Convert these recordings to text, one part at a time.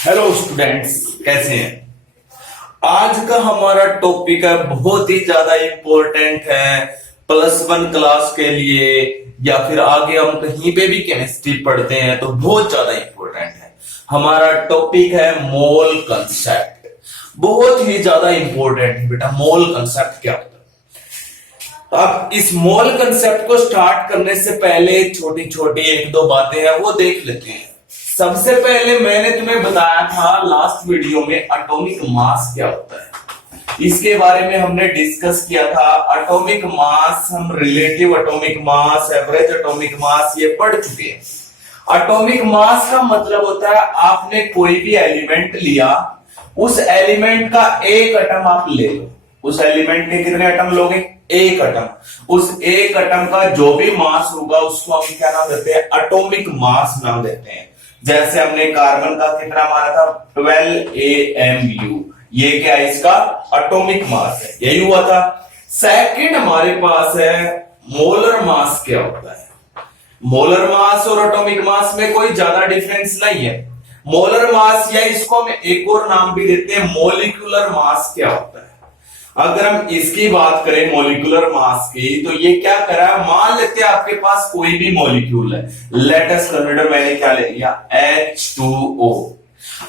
Hello students, कैसे हैं। आज का हमारा टॉपिक है बहुत ही ज्यादा इंपॉर्टेंट है प्लस वन क्लास के लिए, या फिर आगे हम कहीं पे भी केमिस्ट्री पढ़ते हैं तो बहुत ज्यादा इंपॉर्टेंट है। हमारा टॉपिक है मोल कंसेप्ट। बहुत ही ज्यादा इंपॉर्टेंट है बेटा। मोल कंसेप्ट क्या होता है? तो आप इस मोल कंसेप्ट को स्टार्ट करने से पहले छोटी छोटी एक दो बातें हैं वो देख लेते हैं। सबसे पहले मैंने तुम्हें बताया था लास्ट वीडियो में एटॉमिक मास क्या होता है। इसके बारे में हमने डिस्कस किया था। एटॉमिक मास हम relative atomic mass, average atomic mass ये पढ़ चुके हैं। एटॉमिक मास का मतलब होता है आपने कोई भी एलिमेंट लिया, उस एलिमेंट का एक एटम आप ले लो। उस एलिमेंट के कितने एटम लोगे? एक एटम। उस एक एटम का जो भी मास होगा उसको हम क्या नाम देते हैं? एटॉमिक मास नाम देते हैं। जैसे हमने कार्बन का कितना माना था? 12 AMU। ये क्या है? इसका एटॉमिक मास है। यही हुआ था। सेकंड हमारे पास है मोलर मास। क्या होता है? मोलर मास और एटॉमिक मास में कोई ज्यादा डिफरेंस नहीं है। मोलर मास, या इसको हम एक और नाम भी देते हैं मॉलिक्यूलर मास, क्या होता है? अगर हम इसकी बात करें मॉलिक्यूलर मास की, तो ये क्या करा है? मान लेते हैं आपके पास कोई भी मॉलिक्यूल है। लेट अस कंसीडर, मैंने क्या ले लिया? H2O।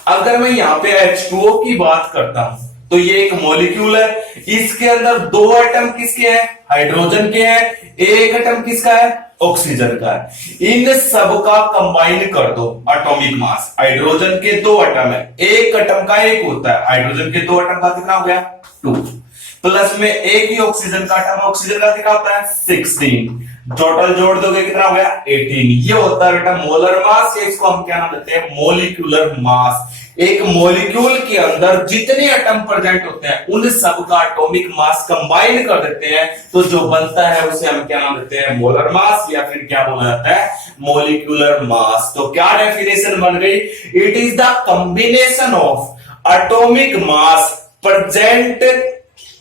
अगर मैं यहां पे H2O की बात करता हूं तो ये एक मॉलिक्यूल है। इसके अंदर दो एटम किसके हैं? हाइड्रोजन के हैं। एक एटम किसका है? ऑक्सीजन का है। इन सब का कंबाइन कर दो, एटॉमिक मास। हाइड्रोजन के दो एटम है, एक एटम का एक होता है। हाइड्रोजन के दो एटम का कितना हो गया? 2। प्लस में एक ही ऑक्सीजन का एटम, ऑक्सीजन का कितना होता है? 16। टोटल जोड़ दोगे कितना हो गया? 18। ये होता है बेटा मोलर मास। इसको हम क्या नाम देते हैं? Molecular mass. एक मॉलिक्यूल के अंदर जितने एटम प्रेजेंट होते हैं उन सब का एटॉमिक मास कंबाइन कर देते हैं तो जो बनता है उसे हम क्या नाम देते हैं? मोलर मास, या फिर क्या बोला जाता है? Molecular mass. तो क्या डेफिनेशन बन गई? It is the combination of atomic mass present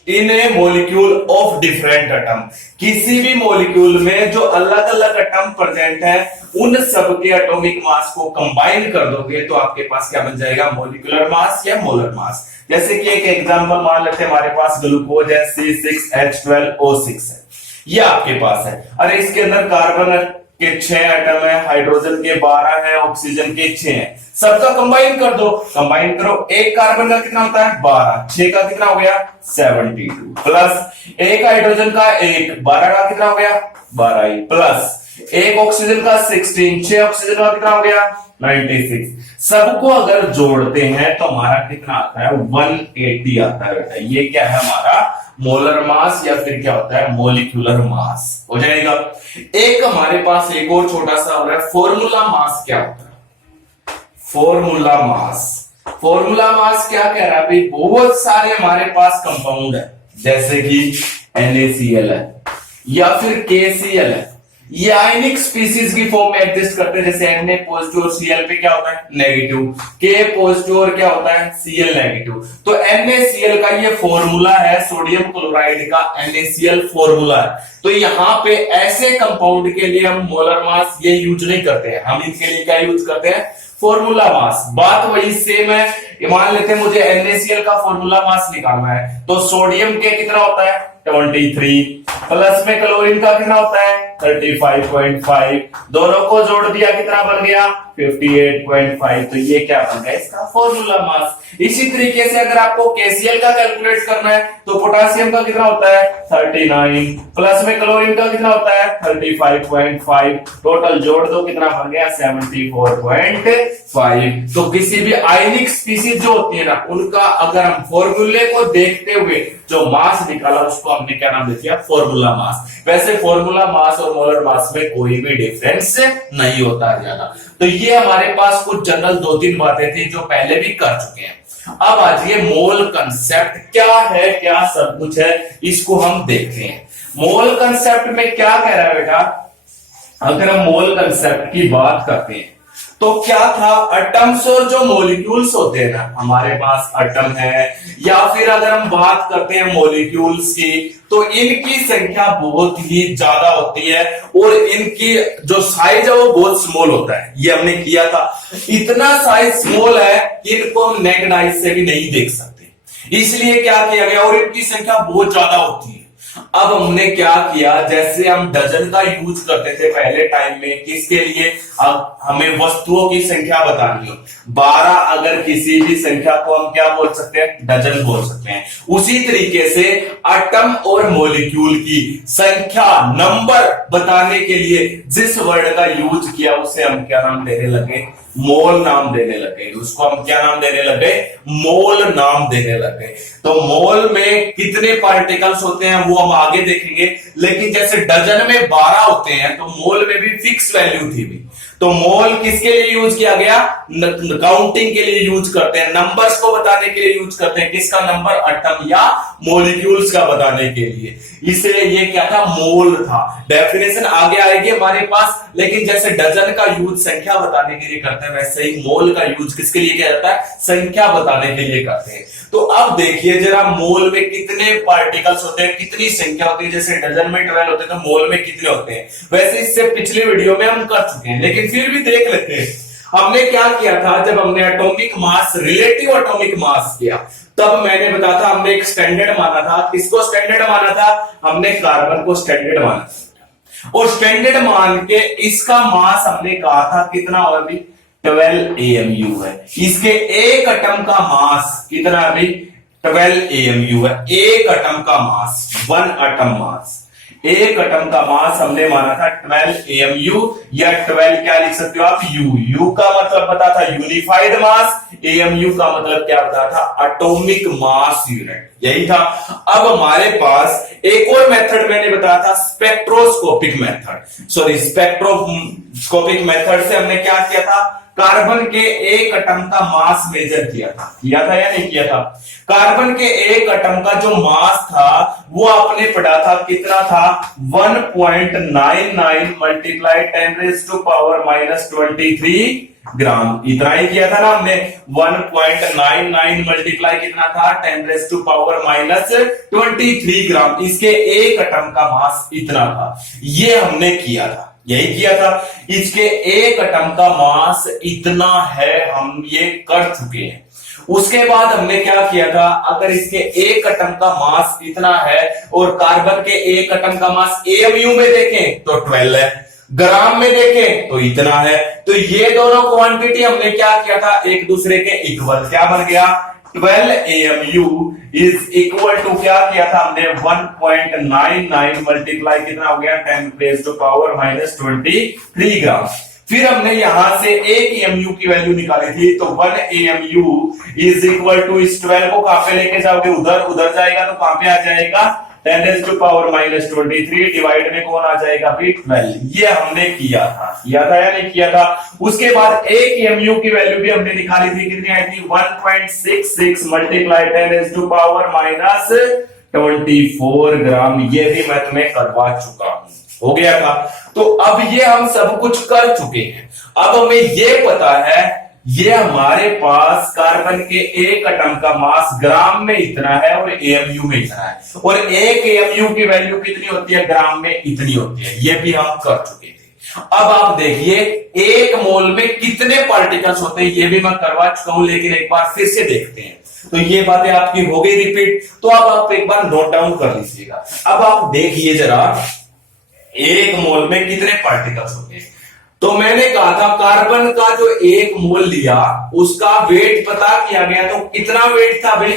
in A molecule of different atom. किसी भी मॉलिक्यूल में जो अलग अलग एटम प्रेजेंट है उन सब के एटॉमिक मास को कंबाइन कर दोगे तो आपके पास क्या बन जाएगा? मॉलिक्यूलर मास या मोलर मास। जैसे कि एक एग्जांपल मान लेते हैं, हमारे पास ग्लूकोज है C6H12O6 है, ये आपके पास है। अरे इसके अंदर कार्बन के 6 एटम है, हाइड्रोजन के 12 है, ऑक्सीजन के 6 है। सबका कंबाइन कर दो। कंबाइन करो, एक कार्बन का कितना होता है? 12। 6 का कितना हो गया? 72। प्लस एक हाइड्रोजन का 1, 12 का कितना हो गया? 12 ही। प्लस एक ऑक्सीजन का 16, 6 ऑक्सीजन का कितना हो गया? 96। सबको अगर जोड़ते हैं तो हमारा कितना आता है? 180 आता है बेटा। ये क्या है? हमारा मोलर मास, या फिर क्या होता है? मॉलिक्यूलर मास हो जाएगा। एक हमारे पास एक और छोटा सा हो रहा है फॉर्मूला मास। क्या होता है फॉर्मूला मास? फॉर्मूला मास क्या कह रहा है भाई? बहुत सारे हमारे पास कंपाउंड है, जैसे कि NaCl है या फिर KCl है। ये आयनिक स्पीसीज की फॉर्म में एग्जिस्ट करते हैं। जैसे Na पॉजिटिव और Cl पे क्या होता है? नेगेटिव। K पॉजिटिव और क्या होता है? Cl negative. तो NaCl का ये फॉर्मूला है, सोडियम क्लोराइड का NaCl फॉर्मूला है। तो यहाँ पे ऐसे कंपाउंड के लिए हम मोलर मास ये यूज नहीं करते हैं, हम इनके लिए क्या यूज करते हैं? Formula mass. बात वही सेम है। मान लेते हैं मुझे NaCl का फॉर्मूला मास निकालना है, तो सोडियम के कितना होता है? 23। प्लस में क्लोरीन का कितना होता है? 35.5। दोनों को जोड़ दिया, कितना बन गया? 58.5। तो ये क्या बन गया? इसका फॉर्मूला मास। इसी तरीके से अगर आपको KCl का कैलकुलेट करना है तो पोटासियम का कितना होता है? 39। प्लस में क्लोरीन का कितना होता है? 35.5। टोटल जोड़ दो, कितना बन गया? 74.5। तो किसी भी आयनिक स्पीसीज जो होती है ना, उनका अगर हम फॉर्मूले को देखते हुए जो मास निकाला उसको हमने क्या नाम दे दिया? Formula mass. वैसे फॉर्मूला मास और मोलर मास में कोई भी डिफरेंस नहीं होता है ज्यादा। तो ये हमारे पास कुछ जनरल 2-3 बातें थी जो पहले भी कर चुके हैं। अब आज ये मोल कंसेप्ट क्या है, क्या सब कुछ है, इसको हम देखते हैं। मोल कंसेप्ट में क्या कह रहा है बेटा? अगर हम मोल कंसेप्ट की बात करते हैं तो क्या था, एटम्स और जो मॉलिक्यूल्स होते हैं ना, हमारे पास एटम है या फिर अगर हम बात करते हैं मॉलिक्यूल्स की, तो इनकी संख्या बहुत ही ज्यादा होती है और इनकी जो साइज है वो बहुत स्मॉल होता है। ये हमने किया था, इतना साइज स्मॉल है कि इनको हम नेकेड आई से भी नहीं देख सकते, इसलिए क्या किया गया, और इनकी संख्या बहुत ज्यादा होती है। अब हमने क्या किया, जैसे हम डजन का यूज करते थे पहले टाइम में, किसके लिए, अब हमें वस्तुओं की संख्या बतानी हो, 12 अगर किसी भी संख्या को हम क्या बोल सकते हैं, डजन बोल सकते हैं। उसी तरीके से एटम और मॉलिक्यूल की संख्या, नंबर बताने के लिए जिस वर्ड का यूज किया उसे हम क्या नाम देने लगे, मोल नाम देने लगे। उसको हम क्या नाम देने लगे, मोल नाम देने लगे। तो मोल में कितने पार्टिकल्स होते हैं वो हम आगे देखेंगे, लेकिन जैसे डजन में 12 होते हैं तो मोल में भी फिक्स वैल्यू थी भी। तो मोल किसके लिए यूज किया गया, काउंटिंग के लिए यूज करते हैं, नंबर्स को बताने के लिए यूज करते हैं। किसका नंबर, एटम या मॉलिक्यूल्स का बताने के लिए, इसलिए ये क्या था, मोल था। डेफिनेशन आगे आएगी हमारे पास, लेकिन जैसे डजन का यूज संख्या बताने के लिए करते हैं, वैसे ही मोल का यूज किसके लिए किया जाता है, संख्या बताने के लिए करते हैं। तो अब देखिए जरा, मोल में कितने पार्टिकल्स होते हैं, कितनी संख्या होती है। जैसे डजन में 12 होते हैं तो मोल में कितने होते हैं, वैसे इससे पिछले वीडियो में हम कर चुके हैं, लेकिन फिर भी देख लेते हैं। हमने क्या किया था, जब हमने atomic mass, relative atomic mass किया, तब मैंने बताया था, हमने एक स्टैंडर्ड माना था। किसको स्टैंडर्ड माना था, हमने कार्बन को स्टैंडर्ड माना था, और स्टैंडर्ड मान के इसका मास हमने कहा था कितना, और भी 12 AMU है। इसके एक एटम का मास कितना, अभी 12 AMU है। एक एटम का मास, 1 एटम मास, एक एटम का मास हमने माना था 12 AMU, या 12 क्या लिख सकते हो आप, U का मतलब पता था यूनिफाइड मास, AMU का मतलब क्या पता था, एटॉमिक मास यूनिट, यही था। अब हमारे पास एक और मेथड मैंने बताया था, spectroscopic method. Sorry, spectroscopic method से हमने क्या किया था, कार्बन के एक एटम का मास मेजर किया था या नहीं किया था। कार्बन के एक एटम का जो मास था वो आपने पढ़ा था, कितना था, 1.99 मल्टीप्लाई 10⁻⁻23 ग्राम, इतना ही किया था ना हमने। 1.99 मल्टीप्लाई कितना था, 10⁻⁻23 ग्राम, इसके एक एटम का मास इतना था। ये हमने किया था, यही किया था। इसके एक एटम का मास इतना है, हम ये कर चुके हैं। उसके बाद हमने क्या किया था, अगर इसके एक एटम का मास इतना है और कार्बन के एक एटम का मास AMU में देखें तो 12 है, ग्राम में देखें तो इतना है, तो ये दोनों क्वांटिटी हमने क्या किया था, एक दूसरे के इक्वल। क्या बन गया, 12 AMU इज इक्वल टू क्या किया था हमने, 1.99 मल्टीप्लाई कितना हो गया, 10⁻⁻23 ग्राम। फिर हमने यहां से एक AMU की वैल्यू निकाली थी, तो 1 AMU इज इक्वल टू, इस 12 को कहां पे लेके जाओगे, उधर जाएगा, तो कहां पे आ जाएगा, 10⁻⁻23 डिवाइड में कौन आ जाएगा, भी 12। ये हमने किया था या नहीं किया था। उसके बाद एक AMU की वैल्यू भी हमने निकाली थी, कितनी आई थी, 1.66 मल्टीप्लाई 10⁻⁻24 ग्राम। ये भी मैं तुम्हें करवा चुका हूं, हो गया था। तो अब ये हम सब कुछ कर चुके हैं। अब हमें ये पता है, ये हमारे पास कार्बन के एक एटम का मास ग्राम में इतना है और AMU में इतना है, और एक AMU की वैल्यू कितनी होती है, ग्राम में इतनी होती है। ये भी हम कर चुके थे। अब आप देखिए, एक मोल में कितने पार्टिकल्स होते हैं, ये भी मैं करवा चुका हूं, लेकिन एक बार फिर से देखते हैं। तो ये बातें आपकी हो गई रिपीट, तो अब आप एक बार नोट डाउन कर लीजिएगा। अब आप देखिए जरा, एक मोल में कितने पार्टिकल्स होते हैं। तो मैंने कहा था, कार्बन का जो एक मोल लिया उसका वेट पता किया गया, तो कितना वेट था भाई,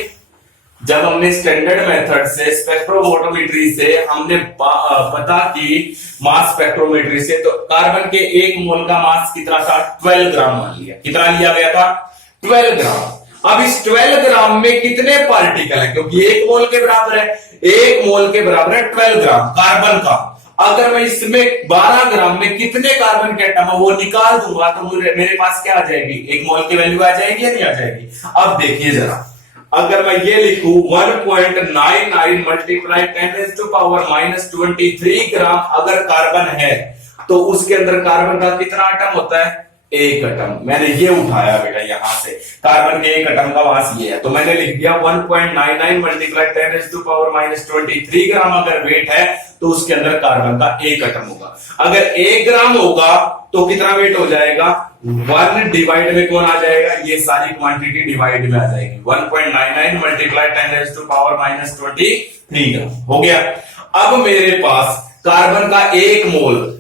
जब हमने स्टैंडर्ड मेथड से, स्पेक्ट्रोमोटोमेट्री से हमने पता की, मास स्पेक्ट्रोमेट्री से, तो कार्बन के एक मोल का मास कितना था, 12 ग्राम मान लिया। कितना लिया गया था, 12 ग्राम। अब इस 12 ग्राम में कितने पार्टिकल है, क्योंकि एक मोल के बराबर है, एक मोल के बराबर है 12 ग्राम कार्बन का। अगर मैं इसमें 12 ग्राम में कितने कार्बन के एटम है वो निकाल दूंगा, तो मेरे पास क्या आ जाएगी, एक मोल की वैल्यू आ जाएगी या नहीं आ जाएगी। अब देखिए जरा, अगर मैं ये लिखूं 1.99 मल्टीप्लाई 10⁻⁻23 ग्राम अगर कार्बन है, तो उसके अंदर कार्बन का कितना एटम होता है, एक एटम, मैंने ये उठाया बेटा यहां से, कार्बन के एक एटम का मास ये है, तो मैंने लिख दिया 1.99 मल्टीप्लाई 10⁻⁻23 ग्राम अगर वेट है तो उसके अंदर कार्बन का एक एटम होगा। अगर 1 ग्राम होगा तो कितना वेट हो जाएगा, 1 डिवाइड में कौन आ जाएगा, ये सारी क्वांटिटी डिवाइड में आ जाएगी, 1.99 मल्टीप्लाई 10⁻⁻23 ग्राम हो गया। अब मेरे पास कार्बन का एक मोल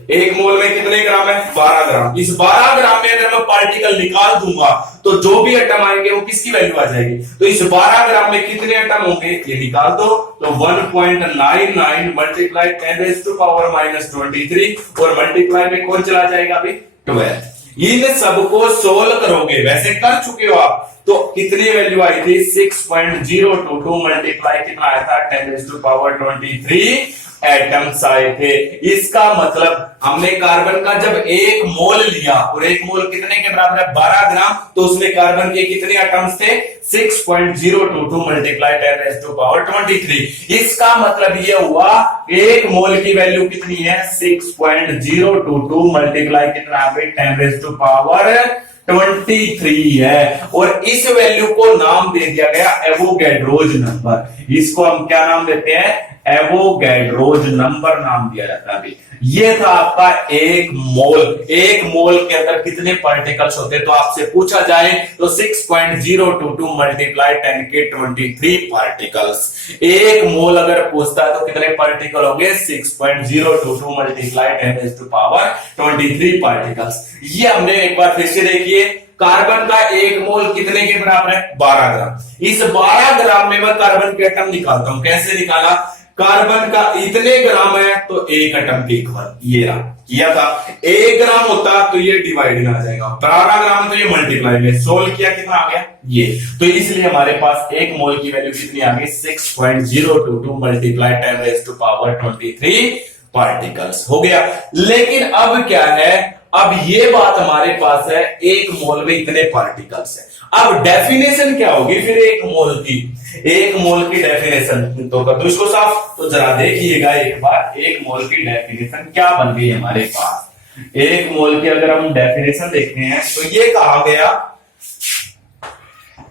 में कितने ग्राम है, 12 ग्राम। इस 12 ग्राम में अगर मैं पार्टिकल निकाल दूंगा तो जो भी एटम आएंगे वो किसकी वैल्यू आ जाएगी, तो इस 12 ग्राम में कितने एटम होंगे ये निकाल दो, तो 1.99 मल्टीप्लाई 10⁻⁻23 और मल्टीप्लाई में कौन चला जाएगा अभी 12। इन सबको सोल्व करोगे, वैसे कर चुके हो आप, तो कितनी वैल्यू आई थी 6.022 मल्टीप्लाई कितना आया था 10⁻23 एटम्स आए थे। इसका मतलब हमने कार्बन का जब एक मोल लिया और एक मोल कितने के बराबर है 12 ग्राम, तो उसमें कार्बन के कितने एटम्स थे 6.022 मल्टीप्लाई 10⁻23। इसका मतलब ये हुआ एक मोल की वैल्यू कितनी है 6.022 मल्टीप्लाई कितना 10⁻23 है, और इस वैल्यू को नाम दे दिया गया एवोगैड्रोज नंबर। इसको हम क्या नाम देते हैं, एवोगैड्रोज नंबर नाम दिया जाता है। अभी ये था आपका एक मोल के अंदर कितने पार्टिकल्स होते हैं, तो आपसे पूछा जाए तो 6.022 मल्टीप्लाई 10⁻23 पार्टिकल्स। एक मोल अगर पूछता है तो कितने पार्टिकल होंगे 6.022 मल्टीप्लाई 10⁻23 पार्टिकल्स। ये हमने एक बार फिर से देखिए, कार्बन का एक मोल कितने के बराबर है 12 ग्राम। इस 12 ग्राम में मैं कार्बन के एटम निकालता हूं, कैसे निकाला, कार्बन का इतने ग्राम है तो एक एटम के इक्वल, ये रहा किया था। 1 ग्राम होता तो ये डिवाइड में आ जाएगा, 12 ग्राम तो ये मल्टीप्लाई में, सोल्व किया कितना आ गया ये, तो इसलिए हमारे पास एक मोल की वैल्यू कितनी आ गई 6.022 मल्टीप्लाई 10⁻23 पार्टिकल्स हो गया। लेकिन अब क्या है, अब ये बात हमारे पास है एक मोल में इतने पार्टिकल्स है। अब डेफिनेशन क्या होगी फिर एक मोल की, एक मोल की डेफिनेशन तो कर दो इसको साफ, तो जरा देखिएगा एक बार एक मोल की डेफिनेशन क्या बन गई हमारे पास। एक मोल की अगर हम डेफिनेशन देखते हैं तो ये कहा गया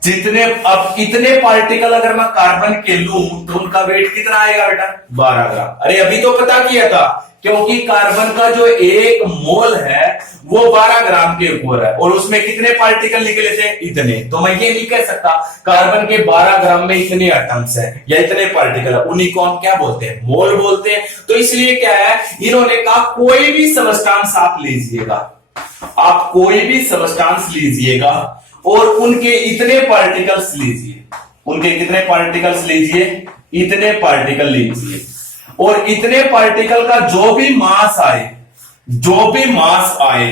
जितने, अब इतने पार्टिकल अगर मैं कार्बन के लूं तो उनका वेट कितना आएगा बेटा 12 ग्राम। अरे अभी तो पता किया था, क्योंकि कार्बन का जो एक मोल है वो 12 ग्राम के ऊपर है और उसमें कितने पार्टिकल निकले थे इतने, तो मैं ये नहीं कह सकता कार्बन के 12 ग्राम में इतने एटम्स हैं या इतने पार्टिकल है, उन्हीं को हम क्या बोलते हैं मोल बोलते हैं। तो इसलिए क्या है, इन्होंने कहा कोई भी सबस्टांस आप लीजिएगा, आप कोई भी सबस्टांस लीजिएगा और उनके इतने पार्टिकल्स लीजिए, उनके कितने पार्टिकल्स लीजिए, इतने पार्टिकल लीजिए, और इतने पार्टिकल का जो भी मास आए, जो भी मास आए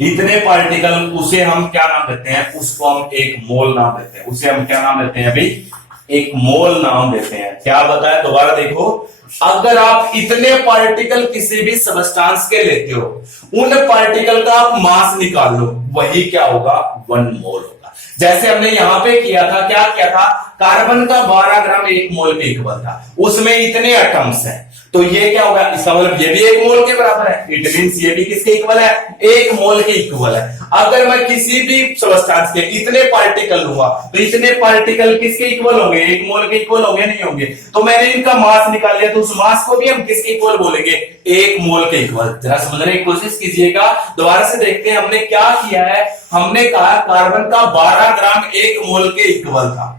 इतने पार्टिकल, उसे हम क्या नाम देते हैं, उसको हम एक मोल नाम देते हैं, उसे हम क्या नाम देते हैं अभी एक मोल नाम देते हैं। क्या बताया दोबारा देखो, अगर आप इतने पार्टिकल किसी भी सबस्टांस के लेते हो, उन पार्टिकल का आप मास निकाल लो, वही क्या होगा 1 मोल होगा। जैसे हमने यहां पे किया था, क्या किया था, कार्बन का 12 ग्राम एक मोल के इक्वल था, उसमें इतने एटम्स हैं, तो ये क्या होगा, इसका मतलब ये भी एक मोल के बराबर है, इट मींस ये भी किसके इक्वल है, एक मोल के इक्वल है। अगर मैं किसी भी सबस्टांस के इतने पार्टिकल लूंगा तो इतने पार्टिकल किसके इक्वल होंगे, एक मोल के इक्वल होंगे नहीं होंगे, तो मैंने इनका मास निकाल लिया, तो उस मास को भी हम किसके इक्वल बोलेंगे, एक मोल के इक्वल। जरा समझने की कोशिश कीजिएगा, दोबारा से देखते हैं हमने क्या किया है। हमने कहा कार्बन का 12 ग्राम एक मोल के इक्वल था,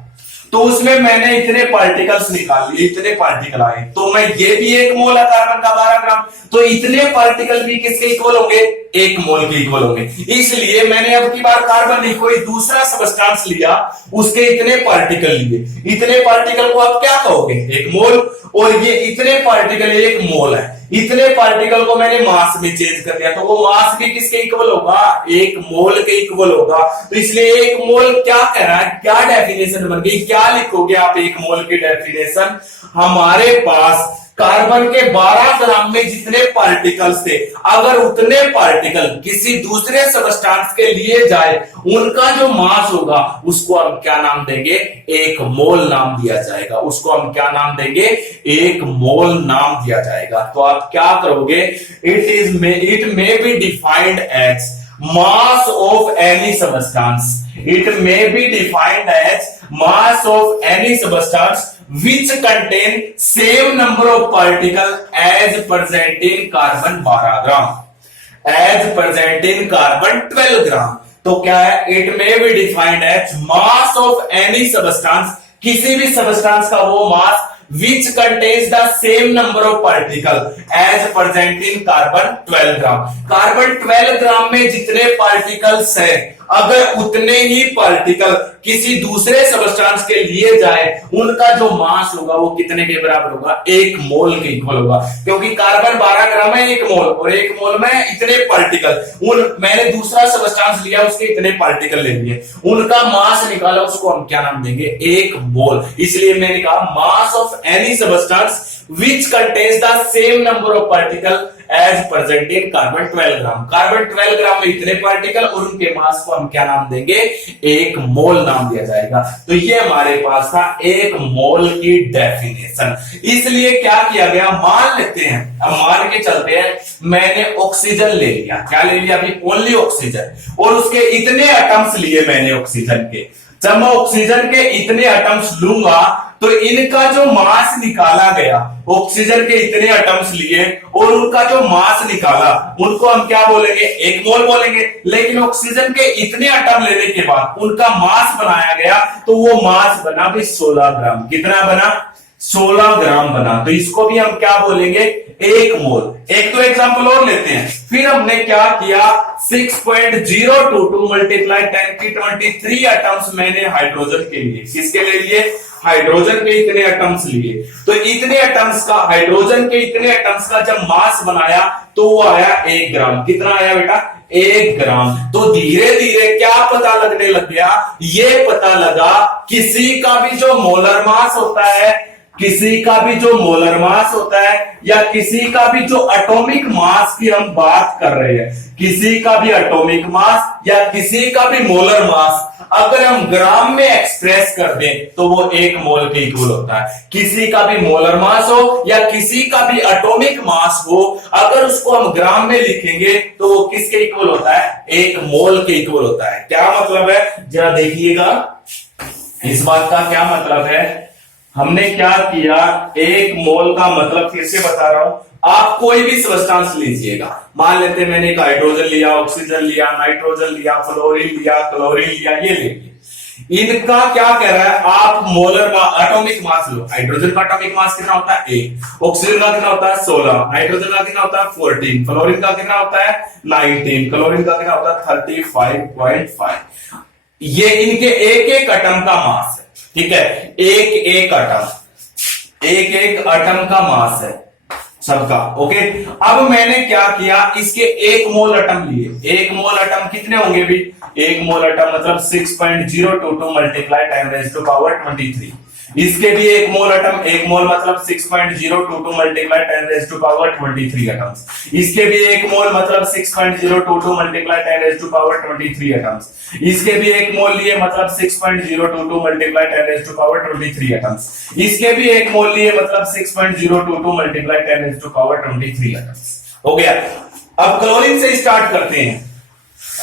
तो उसमें मैंने इतने पार्टिकल्स निकाल लिए, इतने पार्टिकल आए, तो मैं ये भी एक मोल है कार्बन का 12 ग्राम, तो इतने पार्टिकल भी किसके इक्वल होंगे, एक मोल के इक्वल होंगे। इसलिए मैंने अब की बार कार्बन नहीं कोई दूसरा सबस्टांस लिया, उसके इतने पार्टिकल लिए, इतने पार्टिकल को आप क्या कहोगे एक मोल, और ये इतने पार्टिकल एक मोल है, इतने पार्टिकल को मैंने मास में चेंज कर दिया, तो वो मास भी किसके इक्वल होगा, एक मोल के इक्वल होगा। तो इसलिए एक मोल क्या कह रहा है, क्या डेफिनेशन बन गई, क्या लिखोगे आप एक मोल की डेफिनेशन, हमारे पास कार्बन के 12 ग्राम में जितने पार्टिकल्स थे, अगर उतने पार्टिकल किसी दूसरे सबस्टांस के लिए जाए, उनका जो मास होगा उसको हम क्या नाम देंगे, एक मोल नाम दिया जाएगा, उसको हम क्या नाम देंगे, एक मोल नाम दिया जाएगा। तो आप क्या करोगे, it may be defined as, mass of any substance. It may be defined as mass of any substance which contain same number of particles as present in carbon 12 gram, as present in carbon 12 gram. तो क्या है, it may be defined as mass of any substance, किसी भी substance का वो mass which contains the same number of particle as present in carbon 12 gram. Carbon 12 ग्राम में जितने particles हैं, अगर उतने ही पार्टिकल किसी दूसरे सबस्टांस के लिए जाए, उनका जो मास होगा वो कितने के बराबर होगा, 1 मोल के इक्वल होगा। क्योंकि कार्बन 12 ग्राम है 1 मोल, और 1 मोल में इतने पार्टिकल, मैंने दूसरा सबस्टांस लिया, उसके इतने पार्टिकल ले लिए, उनका मास निकाला, उसको हम क्या नाम देंगे, 1 मोल। इसलिए मैंने कहा मास of any substance which contains the same number of particle as present in carbon 12 gram. Carbon 12 ग्राम में इतने पार्टिकल और उनके मास को हम क्या नाम देंगे, 1 मोल नाम दिया जाएगा। तो ये हमारे पास था 1 मोल की डेफिनेशन। इसलिए क्या किया गया, मान लेते हैं, अब मान के चलते हैं, मैंने ऑक्सीजन ले लिया, क्या ले लिया अभी, ओनली ऑक्सीजन, और उसके इतने एटम्स लिए मैंने ऑक्सीजन के। जब मैं ऑक्सीजन के इतने एटम्स लूंगा तो इनका जो मास निकाला गया, ऑक्सीजन के इतने एटम्स लिए और उनका जो मास निकाला, उनको हम क्या बोलेंगे, 1 मोल बोलेंगे। लेकिन ऑक्सीजन के इतने एटम लेने के बाद उनका मास बनाया गया, तो वो मास बना भी 16 ग्राम। कितना बना, 16 ग्राम बना। तो इसको भी हम क्या बोलेंगे, 1 मोल। एक तो एग्जांपल और लेते हैं। फिर हमने क्या किया, 6.022 मल्टीप्लाई 10 की 23 एटम्स मैंने हाइड्रोजन के लिए, किसके ले लिए, हाइड्रोजन के इतने एटम्स लिए। तो इतने एटम्स का, हाइड्रोजन के इतने एटम्स का जब मास बनाया तो वो आया 1 ग्राम। कितना आया बेटा, 1 ग्राम। तो धीरे धीरे क्या पता लगने लग गया, ये पता लगा किसी का भी जो मोलर मास होता है, किसी का भी जो मोलर मास होता है, या किसी का भी जो एटॉमिक मास की हम बात कर रहे हैं, किसी का भी एटॉमिक मास या किसी का भी मोलर मास अगर हम ग्राम में एक्सप्रेस कर दें तो वो 1 मोल के इक्वल होता है। किसी का भी मोलर मास हो या किसी का भी एटॉमिक मास हो, अगर उसको हम ग्राम में लिखेंगे तो वो किसके इक्वल होता है, 1 मोल के इक्वल होता है। क्या मतलब है, जरा देखिएगा इस बात का क्या मतलब है। हमने क्या किया, 1 मोल का मतलब फिर से बता रहा हूं, आप कोई भी सब्सटेंस लीजिएगा, मान लेते हैं मैंने एक हाइड्रोजन लिया, ऑक्सीजन लिया, नाइट्रोजन लिया, फ्लोरीन लिया, क्लोरीन लिया, ये ले लिया। इनका क्या कह रहा है, आप मोलर एटॉमिक मास लो। हाइड्रोजन का एटॉमिक मास कितना होता है, 1। ऑक्सीजन का कितना होता है, 16। नाइट्रोजन का कितना होता है, 14। फ्लोरीन का कितना होता है, 19। क्लोरीन का कितना होता है, 35.5। ये इनके एक एक एटम का मास है, ठीक है, एक एक एटम का मास है सबका। ओके, अब मैंने क्या किया, इसके 1 मोल एटम लिए। 1 मोल एटम कितने होंगे भी, 1 मोल एटम मतलब 6.022 मल्टीप्लाई 10⁻23। इसके भी 1 मोल एटम, 1 मोल मतलब 6.022 मल्टीप्लाई 10⁻23 एटम्स। इसके भी 1 मोल मतलब 6.022 मल्टीप्लाई 10⁻23 एटम्स। इसके भी 1 मोल लिए मतलब 6.022 मल्टीप्लाई 10⁻23 एटम्स। इसके भी 1 मोल लिए मतलब 6.022 मल्टीप्लाई 10⁻23 एटम्स। हो गया। अब क्लोरीन से स्टार्ट करते हैं।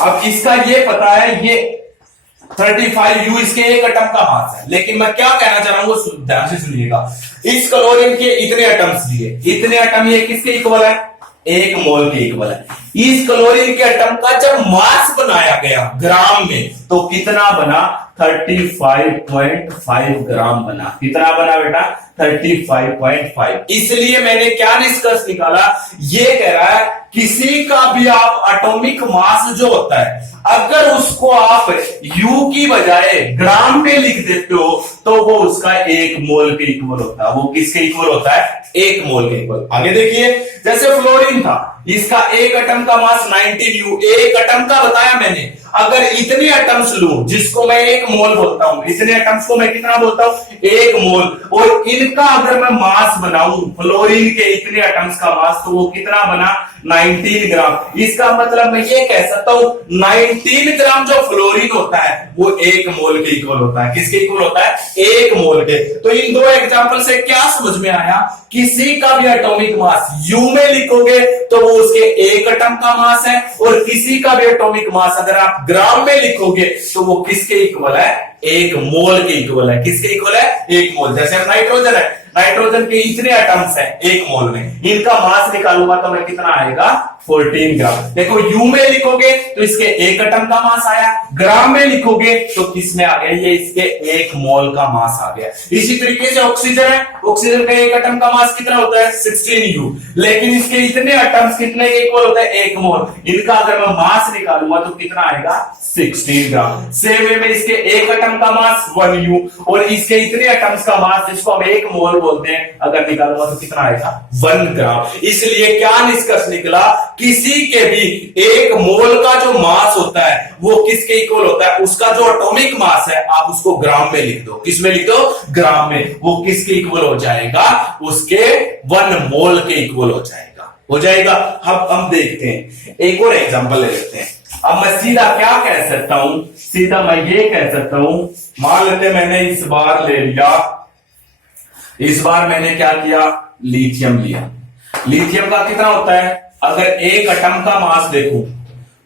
अब इसका ये पता है, ये 35U इसके एक एटम का मास है, लेकिन मैं क्या कहना चाह रहा हूं वो ध्यान से सुनिएगा। इस क्लोरीन के इतने एटम्स लिए, इतने एटम ये किसके इक्वल है, 1 मोल के इक्वल है। इस क्लोरीन के एटम का जब मास बनाया गया ग्राम में तो कितना बना, 35.5 ग्राम बना। कितना बना बेटा, 35.5। इसलिए मैंने क्या निष्कर्ष निकाला, ये कह रहा है किसी का भी आप एटॉमिक मास जो होता है, अगर उसको आप U की बजाय ग्राम में लिख देते हो तो वो उसका 1 मोल के इक्वल होता है। वो किसके इक्वल होता है, 1 मोल के इक्वल। आगे देखिए, जैसे फ्लोरीन था, इसका एक एटम का मास 19U, एक एटम का बताया मैंने। अगर इतने एटम्स लूं, जिसको मैं 1 मोल बोलता हूं, इतने एटम्स को मैं कितना बोलता हूं, 1 मोल, और इनका अगर मैं मास बनाऊं, फ्लोरीन के इतने एटम्स का मास, तो वो कितना बना, 19 ग्राम। इसका मतलब मैं ये कह सकता हूं 19 ग्राम जो फ्लोरीन होता है वो 1 मोल के इक्वल होता है। किसके इक्वल होता है? 1 मोल के। तो इन दो एग्जांपल से क्या समझ में आया? किसी का भी एटॉमिक मास यू में लिखोगे तो वो उसके 1 एटम का मास है, और किसी का भी एटॉमिक मास अगर आप ग्राम में लिखोगे तो वो किसके इक्वल है? 1 मोल के इक्वल है। किसके इक्वल है? 1 मोल। जैसे नाइट्रोजन है, नाइट्रोजन के इतने एटम्स हैं 1 मोल में, इनका मास निकालूंगा तो मैं कितना आएगा? 14 ग्राम। देखो यू में लिखोगे तो इसके 1 एटम का मास आया, ग्राम में लिखोगे तो किस में आ गया? ये इसके 1 मोल का मास आ गया। इसी तरीके से ऑक्सीजन है, ऑक्सीजन का 1 एटम का मास कितना होता है? 16 यू, लेकिन इसके इतने एटम्स कितने के इक्वल होता है? 1 मोल। इनका अगर मैं मास निकालूंगा तो कितना आएगा? 16 ग्राम। सेम वे में इसके 1 एटम का मास 1 यू, और इसके इतने एटम्स का मास जिसको हम 1 मोल बोलते हैं, अगर निकालूंगा तो कितना आएगा? 1 ग्राम। इसलिए क्या निष्कर्ष निकला? किसी के भी 1 मोल का जो मास होता है वो किसके इक्वल होता है? उसका जो एटॉमिक मास है आप उसको ग्राम में लिख दो। किस में लिख दो? ग्राम में। वो किसके इक्वल हो जाएगा? उसके 1 मोल के इक्वल हो जाएगा। अब हम देखते हैं, एक और एग्जांपल ले लेते हैं। अब मैं सीधा क्या कह सकता हूं? सीधा मैं ये कह सकता हूं, मान लेते मैंने इस बार ले लिया, इस बार मैंने क्या किया? लिथियम लिया। लिथियम का कितना होता है? अगर 1 एटम का मास देखूं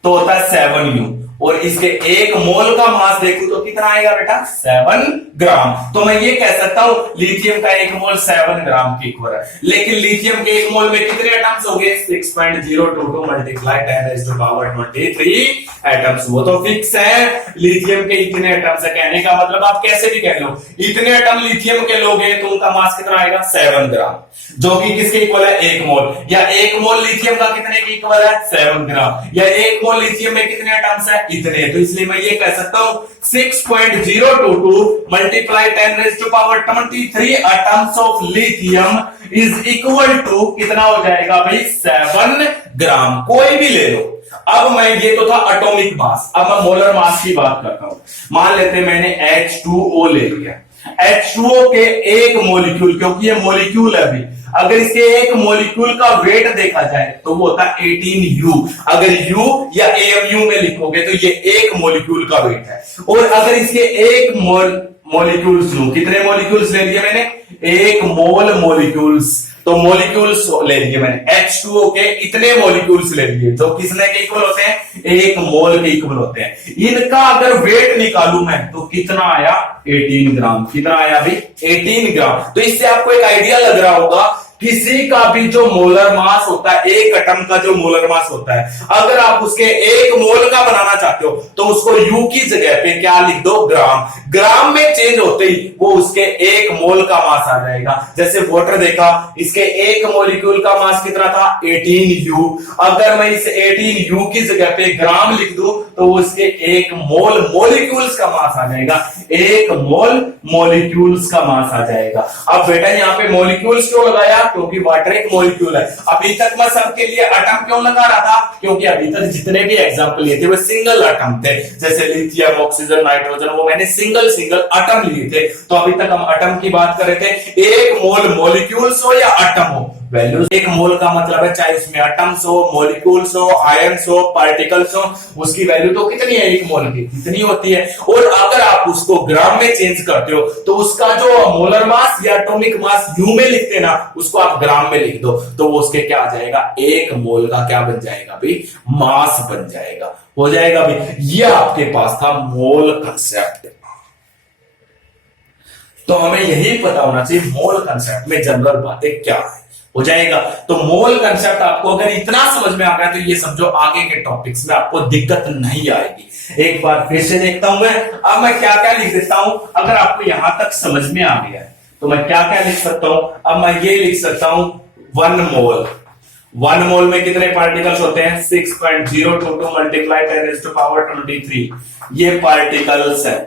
तो होता है 7 यू, और इसके 1 मोल का मास देखूं तो कितना आएगा बेटा? 7 ग्राम। तो मैं ये कह सकता हूं लिथियम का 1 मोल 7 ग्राम के इक्वल है। लेकिन लिथियम के 1 मोल में कितने एटम्स हो गए? 6.022 मल्टीप्लाई 10⁻23 एटम्स। वो तो फिक्स है, लिथियम के इतने एटम्स है। कहने का मतलब आप कैसे भी कह लो, इतने एटम लिथियम के लोगे तो उनका मास कितना आएगा? 7 ग्राम, जो कि किसके इक्वल है? 1 मोल। या 1 मोल लिथियम का कितने के इक्वल है? 7 ग्राम। या 1 मोल लिथियम में कितने एटम्स है? इतने। तो इसलिए मैं ये कह सकता हूं 6.022 multiply 10⁻23 atoms of lithium is equal to कितना हो जाएगा भाई? 7 ग्राम। कोई भी ले लो। अब मैं ये तो था एटॉमिक मास, अब मैं मोलर मास की बात करता हूं। मान लेते मैंने H2O ले लिया। H2O के 1 मोलिक्यूल, क्योंकि ये मोलिक्यूल है अभी, अगर इसके 1 मोलिक्यूल का वेट देखा जाए तो वो होता है 18U। अगर U या AMU में लिखोगे तो ये 1 मोलिक्यूल का वेट है। और अगर इसके 1 मोलिक्यूल्स लूं, कितने मोलिक्यूल्स ले लिए मैंने? 1 मोल मोलिक्यूल्स। तो मोलिक्यूल्स ले लिए मैंने, H2O के इतने मोलिक्यूल्स ले लिए जो किसने के इक्वल होते हैं? 1 मोल के इक्वल होते हैं। इनका अगर वेट निकालूं मैं तो कितना आया? 18 ग्राम। कितना आया भाई? 18 ग्राम। तो इससे आपको एक आइडिया लग रहा होगा, किसी का भी जो मोलर मास होता है, 1 एटम का जो मोलर मास होता है, अगर आप उसके 1 मोल का बनाना चाहते हो तो उसको यू की जगह पे क्या लिख दो? ग्राम। ग्राम में चेंज होते ही वो उसके 1 मोल का मास आ जाएगा। जैसे वाटर देखा, इसके 1 मोलिक्यूल का मास कितना था? 18U। अगर मैं इस 18U की जगह पे ग्राम लिख दूं तो उसके 1 मोल मोलिक्यूल्स का मास आ जाएगा। 1 मोल मोलिक्यूल्स का मास आ जाएगा। अब बेटा यहाँ पे मोलिक्यूल्स क्यों लगाया? क्योंकि वाटर एक मॉलिक्यूल है। अभी तक मैं सबके लिए एटम क्यों लगा रहा था? क्योंकि अभी तक जितने भी एग्जांपल लिए थे वो सिंगल एटम थे। जैसे लिथियम, ऑक्सीजन, नाइट्रोजन, वो मैंने सिंगल एटम लिए थे। तो अभी तक हम एटम की बात कर रहे थे। 1 मोल मॉलिक्यूल्स हो या एटम हो, वैल्यू 1 मोल का मतलब है चाहे उसमें एटम्स हो, मॉलिक्यूल्स हो, आयंस हो, पार्टिकल्स हो, उसकी वैल्यू तो कितनी है? 1 मोल की कितनी होती है। और अगर आप उसको ग्राम में चेंज करते हो तो उसका जो मोलर मास या एटॉमिक मास यू में लिखते ना, उसको आप ग्राम में लिख दो तो वो उसके क्या आ जाएगा? 1 मोल का क्या बन जाएगा भाई? मास बन जाएगा। हो जाएगा भाई। ये आपके पास था मोल कंसेप्ट। तो हमें यही पता होना चाहिए मोल कंसेप्ट में जनरल बातें क्या है। हो जाएगा। तो मोल कंसेप्ट आपको अगर इतना समझ में आ गया तो ये समझो आगे के टॉपिक्स में आपको दिक्कत नहीं आएगी। एक बार फिर से देखता हूं मैं, अब मैं क्या क्या लिख देता हूं। अगर आपको यहां तक समझ में आ गया है तो मैं क्या क्या लिख सकता हूं। अब मैं ये लिख सकता हूं 1 मोल। 1 मोल में कितने पार्टिकल्स होते हैं? 6.022 मल्टीप्लाई 10⁻23 ये पार्टिकल्स है।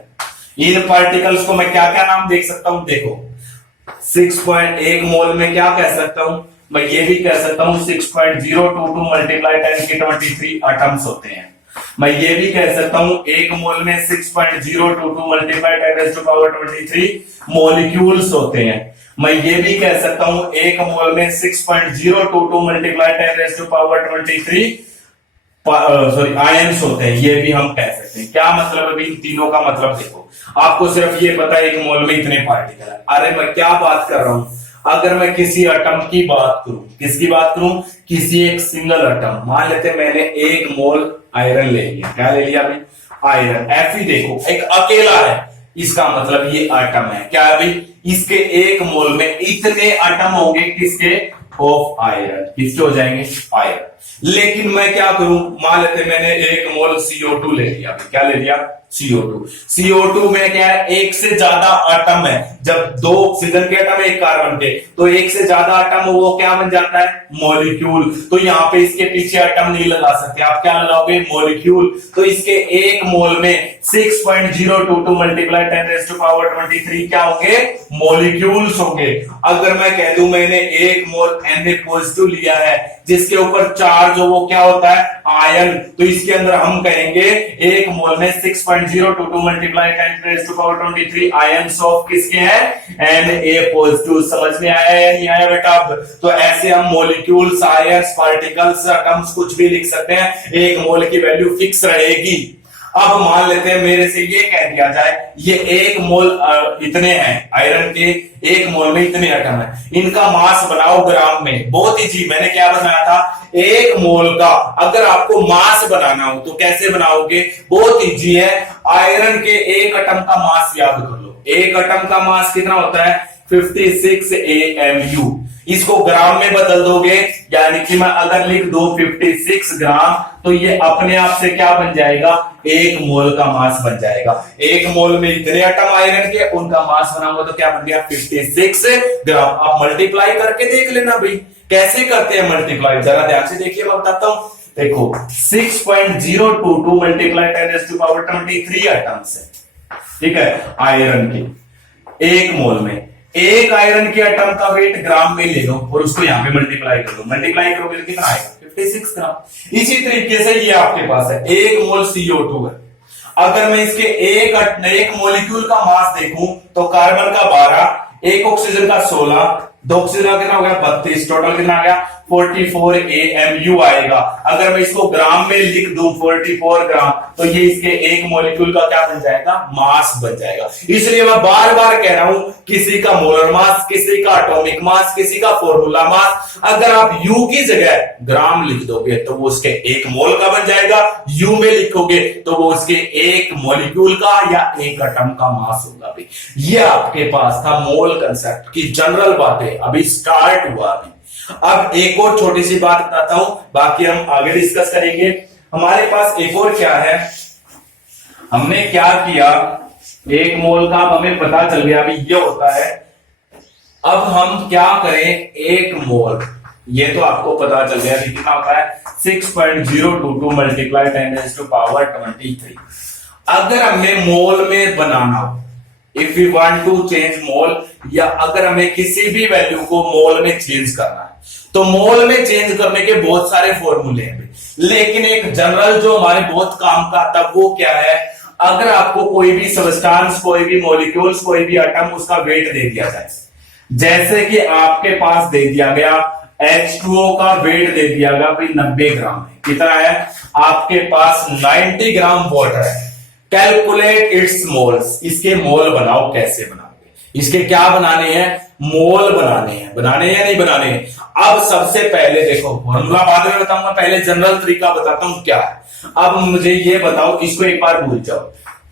इन पार्टिकल्स को मैं क्या क्या नाम देख सकता हूं? देखो 6.1 मोल में क्या कह सकता हूं मैं? ये भी कह सकता हूं 6.022 मल्टीप्लाई 10⁻23 एटम्स होते हैं। मैं ये भी कह सकता हूं 1 मोल में 6.022 मल्टीप्लाई 10⁻23 मॉलिक्यूल्स होते हैं। मैं ये भी कह सकता हूं एक मोल में 6.022 मल्टीप्लाई 10⁻23 सॉरी आयंस होते हैं, ये भी हम कह सकते हैं। क्या मतलब है भाई इन तीनों का? मतलब देखो, आपको सिर्फ ये पता है एक मोल में इतने पार्टिकल है। अरे मैं क्या बात कर रहा हूं, अगर मैं किसी एटम की बात करूं, किसकी बात करूं, किसी एक सिंगल एटम, मान लेते हैं मैंने एक मोल आयरन ले लिया। क्या ले लिया भाई? आयरन। Fe देखो एक अकेला है, इसका मतलब ये एटम है। क्या है भाई? इसके एक मोल में इतने एटम होंगे किसके? Of iron. किसके हो जाएंगे? आयरन। लेकिन मैं क्या करूं, मान लेते मैंने एक मोल CO2 ले लिया। क्या ले लिया? CO2। CO2 में क्या है? एक से ज्यादा एटम है। जब दो ऑक्सीजन के एटम है एक कार्बन के, तो एक से ज्यादा एटम हो वो क्या बन जाता है? मॉलिक्यूल। तो यहाँ पे इसके पीछे एटम नहीं लगा सकते, आप क्या लगाओगे? मॉलिक्यूल। तो इसके एक मोल में 6.022 मल्टीप्लाई 10⁻23 क्या होंगे? मॉलिक्यूल्स होंगे। अगर मैं कह दूं मैंने एक मोल Na पॉजिटिव लिया है जिसके ऊपर चार्ज हो वो क्या होता है? आयन। तो इसके अंदर हम कहेंगे एक मोल में 6.022 मल्टीप्लाई 10⁻23 आयंस ऑफ किसके हैं? Na positive. समझ में आया या नहीं आया बेटा? अब तो ऐसे हम मॉलिक्यूल्स, आयंस, पार्टिकल्स, एटम्स कुछ भी लिख सकते हैं, एक मोल की वैल्यू फिक्स रहेगी। अब मान लेते हैं मेरे से ये कह दिया जाए ये एक मोल इतने हैं आयरन के, एक मोल में इतने एटम है, इनका मास बनाओ ग्राम में। बहुत इजी, मैंने क्या बनाया था? एक मोल का अगर आपको मास बनाना हो तो कैसे बनाओगे? बहुत इजी है। आयरन के एक एटम का मास याद कर लो। एक एटम का मास कितना होता है? 56 AMU। इसको ग्राम में बदल दोगे, यानी कि मैं अगर लिख दो 56 ग्राम, तो ये अपने आप से क्या बन जाएगा? एक मोल का मास बन जाएगा। एक मोल में इतने एटम आयरन के, उनका मास बनाऊंगा तो क्या बन गया? 56 ग्राम। आप मल्टीप्लाई करके देख लेना भाई, कैसे करते हैं मल्टीप्लाई, जरा ध्यान से देखिए, मैं बताता हूं। देखो 6.022 मल्टीप्लाई 10⁻23 एटम्स है, ठीक है, आयरन के एक मोल में। एक आयरन के एटम का वेट ग्राम में ले लो और उसको यहां पे मल्टीप्लाई कर दो। मल्टीप्लाई करोगे तो कितना आएगा? 56 ग्राम। इसी तरीके से ये आपके पास है एक मोल CO2 है। अगर मैं इसके एक मॉलिक्यूल का मास देखूं तो कार्बन का 12, एक ऑक्सीजन का 16, दो ऑक्सीजन का कितना हो गया? 32, टोटल कितना आ गया? 44 AMU आएगा। अगर मैं इसको ग्राम में लिख दूं 44 ग्राम, तो ये इसके एक मॉलिक्यूल का क्या बन जाएगा? मास बन जाएगा। इसलिए मैं बार बार कह रहा हूं, किसी का मोलर मास, किसी का एटॉमिक मास, किसी का फॉर्मूला मास, अगर आप U की जगह ग्राम लिख दोगे तो वो उसके एक मोल का बन जाएगा। U में लिखोगे तो वो उसके एक मॉलिक्यूल का या एक एटम का मास होगा। ये आपके पास था मोल कंसेप्ट की जनरल बातें, अभी स्टार्ट हुआ। अभी अब एक और छोटी सी बात बताता हूं, बाकी हम आगे डिस्कस करेंगे। हमारे पास एक और क्या है, हमने क्या किया, एक मोल का हमें पता चल गया अभी ये होता है। अब हम क्या करें, एक मोल, ये तो आपको पता चल गया कितना होता है? 6.022 मल्टीप्लाई 10⁻23। अगर हमें मोल में बनाना हो, if you want to change mole, या अगर हमें किसी भी वैल्यू को मोल में चेंज करना है, तो मोल में चेंज करने के बहुत सारे फॉर्मूले हैं, लेकिन एक जनरल जो हमारे बहुत काम का आता है वो क्या है? अगर आपको कोई भी सब्सटेंस, कोई भी मॉलिक्यूल्स, कोई भी एटम, उसका वेट दे दिया जाए, जैसे कि आपके पास दे दिया गया H2O का वेट दे दिया गया भाई 90 ग्राम है। कितना है? आपके पास 90 ग्राम वाटर है। कैलकुलेट इट्स मोल्स, इसके मोल बनाओ। कैसे बनाओगे? इसके क्या बनाने हैं? मोल बनाने हैं। बनाने या नहीं बनाने हैं? अब सबसे पहले देखो, फॉर्मूला बाद में बताऊंगा, पहले जनरल तरीका बताता हूं क्या है। अब मुझे ये बताओ, इसको एक बार भूल जाओ,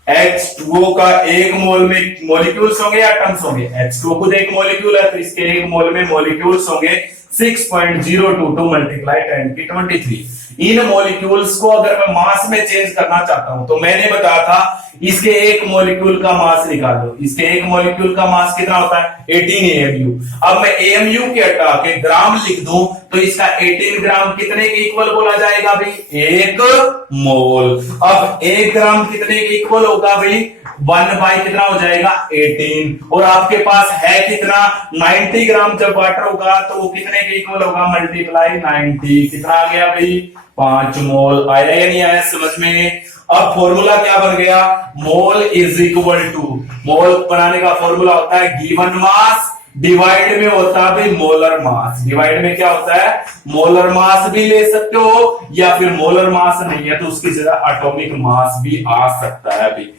H2O का एक मोल में मॉलिक्यूल्स होंगे या एटम्स होंगे? H2O खुद एक मॉलिक्यूल है, तो इसके एक मोल में मॉलिक्यूल्स होंगे 6.022 मल्टीप्लाई 10⁻23। इन मॉलिक्यूल्स को अगर मैं मास में चेंज करना चाहता हूं, तो मैंने बताया था इसके एक मॉलिक्यूल का मास निकाल दो। इसके एक मॉलिक्यूल का मास कितना होता है? 18 AMU। अब मैं AMU के हटा के ग्राम लिख दूं तो इसका 18 ग्राम कितने के इक्वल बोला जाएगा भाई? एक मोल। अब 1 ग्राम कितने के इक्वल होगा भाई? 1 बाई कितना हो जाएगा? 18। और आपके पास है कितना? 90 ग्राम। जब वाटर होगा तो वो कितने के इक्वल होगा? मल्टीप्लाई 90। कितना आ गया भाई? 5 मोल। आया या नहीं आया समझ में? अब फॉर्मूला क्या बन गया? मोल इज इक्वल टू, मोल बनाने का फॉर्मूला होता है गिवन मास डिवाइड में होता है भाई मोलर मास। डिवाइड में क्या होता है, मोलर मास भी ले सकते हो, या फिर मोलर मास नहीं है तो उसकी जगह एटॉमिक मास भी आ सकता है भाई।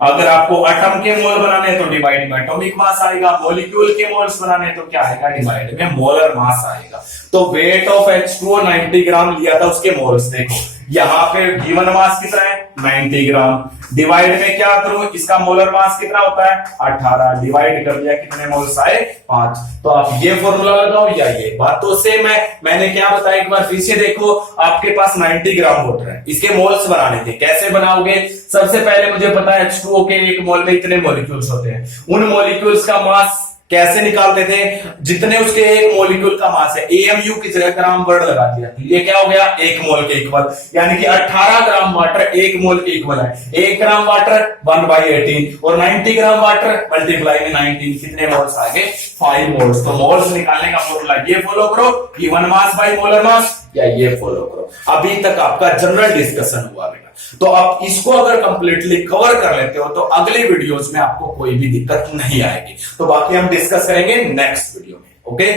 अगर आपको एटम के मोल बनाने तो डिवाइड में एटॉमिक मास आएगा, मॉलिक्यूल के मोल्स बनाने तो क्या आएगा, डिवाइड में मोलर मास आएगा। तो वेट ऑफ H2O 90 ग्राम लिया था, उसके मोल्स देखो, यहां पे गिवन मास कितना है 90 ग्राम, डिवाइड में क्या करूं, इसका मोलर मास कितना होता है 18, डिवाइड कर दिया, कितने मोल्स आए 5। तो आप ये फॉर्मूला लगाओ या ये बात तो सेम है। मैंने क्या बताया एक बार फिर से देखो, आपके पास 90 ग्राम वाटर है, इसके मोल्स बनाने थे, कैसे बनाओगे, सबसे पहले मुझे पता है H2O के एक मोल में इतने मॉलिक्यूल्स होते हैं, उन मॉलिक्यूल्स का मास कैसे निकालते थे, जितने उसके एक मॉलिक्यूल का मास है, एमयू की जगह ग्राम वर्ड लगा दिया, ये क्या हो गया 1 मोल के इक्वल, यानी कि 18 ग्राम वाटर 1 मोल के इक्वल है। 1 ग्राम वाटर 1/18 और 90 ग्राम वाटर मल्टीप्लाई में 19, कितने मोल्स आ गए 5 मोल्स। तो मोल्स निकालने का फॉर्मूला ये फॉलो करो, given mass by molar mass, या ये फॉलो करो। अभी तक आपका जनरल डिस्कशन हुआ बेटा, तो आप इसको अगर कंप्लीटली कवर कर लेते हो तो अगले वीडियोस में आपको कोई भी दिक्कत नहीं आएगी। तो बाकी हम डिस्कस करेंगे नेक्स्ट वीडियो में। ओके।